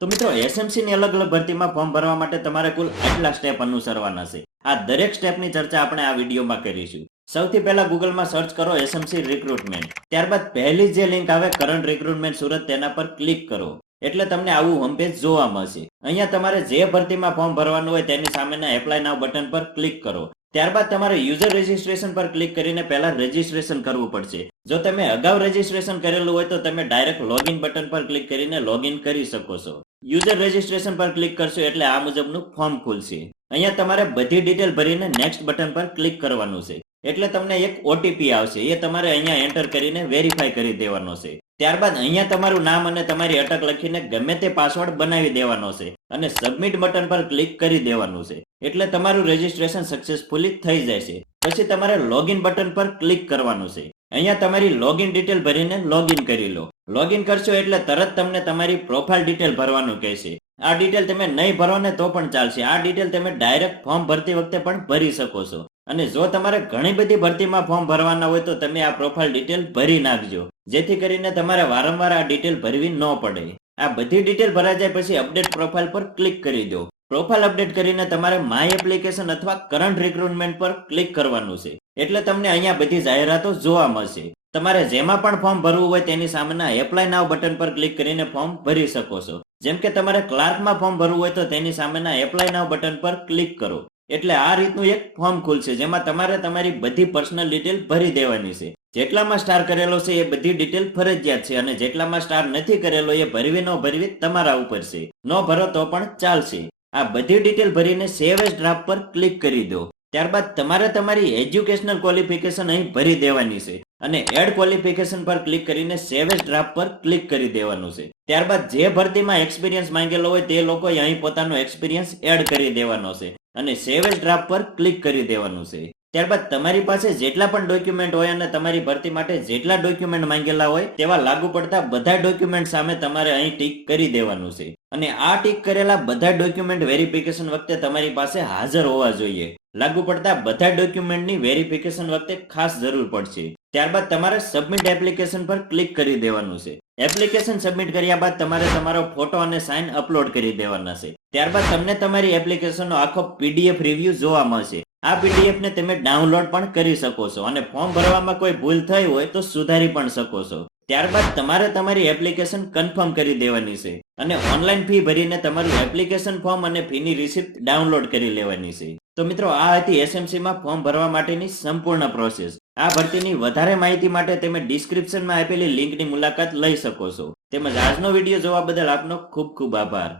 તો મિત્રો એસએમસી ની અલગ અલગ ભરતીમાં ફોર્મ ભરવા માટે તમારે કુલ આટલા સ્ટેપ અનુસરવાના છે. આ દરેક સ્ટેપની ચર્ચા આપણે આ વિડીયોમાં કરીશું. સૌથી પહેલા ગૂગલમાં સર્ચ કરો એસએમસી રિક્રુટમેન્ટ. ત્યારબાદ પહેલી જે લિંક આવે કરંટ રિક્રુટમેન્ટ સુરત તેના પર ક્લિક કરો. એટલે તમને આવું હોમ પેજ જોવા મળશે. અહીંયા તમારે જે ભરતીમાં ફોર્મ ભરવાનું હોય તેની સામેના એપ્લાય નાઉ બટન પર ક્લિક કરો. ત્યારબાદ તમારે યુઝર રજિસ્ટ્રેશન પર ક્લિક કરીને પહેલા રજિસ્ટ્રેશન કરવું પડશે. જો તમે અગાઉ રજિસ્ટ્રેશન કરેલું હોય તો તમે ડાયરેક્ટ લોગિન બટન પર ક્લિક કરીને લોગિન કરી શકો છો. યુઝર રજિસ્ટ્રેશન પર ક્લિક કરશો એટલે આ મુજબનું ફોર્મ ખુલશે. અહીંયા તમારે બધી ડિટેલ ભરીને નેક્સ્ટ બટન પર ક્લિક કરવાનું છે. એટલે તમને એક ઓટીપી આવશે, એ તમારે અહીંયા એન્ટર કરીને વેરીફાઈ કરી દેવાનો છે. ત્યારબાદ અહીંયા તમારું નામ અને તમારી અટક લખીને ગમે તે પાસવર્ડ બનાવી દેવાનો છે અને સબમિટ બટન પર ક્લિક કરી દેવાનું છે. એટલે તમારું રજિસ્ટ્રેશન સક્સેસફુલી થઈ જાય છે. પછી તમારે લોગિન બટન પર ક્લિક કરવાનું છે. અહીંયા તમારી લોગિન ડિટેલ ભરીને લોગિન કરી લો. લોગિન કરશો એટલે તરત તમને તમારી પ્રોફાઇલ ડિટેલ ભરવાનું કહેશે. આ ડિટેલ તમે નહીં ભરો ને તો પણ ચાલશે. આ ડિટેલ તમે ડાયરેક્ટ ફોર્મ ભરતી વખતે પણ ભરી શકો છો. અને જો તમારે ઘણી બધી ભરતીમાં ફોર્મ ભરવાના હોય તો તમે આ પ્રોફાઇલ ડિટેલ ભરી નાખજો, જેથી કરીને તમારે વારંવાર આ ડિટેલ ભરવી ન પડે. આ બધી ડિટેલ ભરાઈ જાય પછી અપડેટ પ્રોફાઇલ પર ક્લિક કરી દો. પ્રોફાઇલ અપડેટ કરીને તમારે માય એપ્લિકેશન અથવા કરંટ રિક્રુટમેન્ટ પર ક્લિક કરવાનું છે. એટલે તમને અહીંયા બધી જાહેરાતો જોવા મળશે. તમારે જેમાં પણ ફોર્મ ભરવું હોય તેની સામેના એપ્લાય નાઉ બટન પર ક્લિક કરીને ફોર્મ ભરી શકો છો. જેમ કે તમારે ક્લાર્કમાં ફોર્મ ભરવું હોય તો તેની સામેના એપ્લાય નાઉ બટન પર ક્લિક કરો. એટલે આ રીતનું એક ફોર્મ ખુલશે, જેમાં તમારે તમારી બધી પર્સનલ ડિટેલ ભરી દેવાની છે. જેટલામાં સ્ટાર કરેલો છે એ બધી ડિટેલ ફરજિયાત છે અને જેટલામાં સ્ટાર નથી કરેલો એ ભરવી ન ભરવી તમારા ઉપર છે. ન ભરો તો પણ ચાલશે. આ બધી ડિટેલ ભરીને સેવ એઝ ડ્રાફ્ટ પર ક્લિક કરી દો. ત્યારબાદ તમારે તમારી એજ્યુકેશનલ ક્વોલિફિકેશન અહીં ભરી દેવાની છે અને એડ ક્વોલિફિકેશન પર ક્લિક કરીને સેવ એઝ ડ્રાફ્ટ પર ક્લિક કરી દેવાનું છે. ત્યારબાદ જે ભરતીમાં એક્સપિરિયન્સ માંગેલો હોય તે લોકોએ અહીં પોતાનો એક્સપિરિયન્સ એડ કરી દેવાનો છે અને સેવ એઝ ડ્રાફ્ટ પર ક્લિક કરી દેવાનું છે. ત્યારબાદ તમારી પાસે જેટલા પણ ડોક્યુમેન્ટ હોય અને તમારી ભરતી માટે જેટલા ડોક્યુમેન્ટ માંગેલા હોય તેવા લાગુ પડતા બધા ડોક્યુમેન્ટ સામે તમારે અહીં ટીક કરી દેવાનું છે. અને આ ટીક કરેલા બધા ડોક્યુમેન્ટ વેરિફિકેશન વખતે તમારી પાસે હાજર હોવા જોઈએ. લાગુ પડતા બધા ડોક્યુમેન્ટની વેરિફિકેશન વખતે ખાસ જરૂર પડશે. ત્યારબાદ તમારે સબમિટ એપ્લિકેશન પર ક્લિક કરી દેવાનું છે. એપ્લિકેશન સબમિટ કર્યા બાદ તમારે તમારો ફોટો અને સાઇન અપલોડ કરી દેવાના છે. ત્યારબાદ તમને તમારી એપ્લિકેશનનો આખો પીડીએફ રિવ્યુ જોવા મળશે. આ પીડીએફ ને તમે ડાઉનલોડ પણ કરી શકો છો અને ફોર્મ ભરવામાં કોઈ ભૂલ થઈ હોય તો સુધારી પણ શકો છો. ત્યારબાદ તમારે તમારી એપ્લિકેશન કન્ફર્મ કરી દેવાની છે અને ઓનલાઈન ફી ભરીને તમારું એપ્લિકેશન ફોર્મ અને ફીની રિસિપ્ટ ડાઉનલોડ કરી લેવાની છે. તો મિત્રો આ હતી એસએમસી માં ફોર્મ ભરવા માટેની સંપૂર્ણ પ્રોસેસ. આ ભરતીની વધારે માહિતી માટે તમે ડિસ્ક્રિપ્શનમાં આપેલી લિંકની મુલાકાત લઈ શકો છો. તેમજ આજનો વિડીયો જોવા બદલ આપનો ખૂબ ખૂબ આભાર.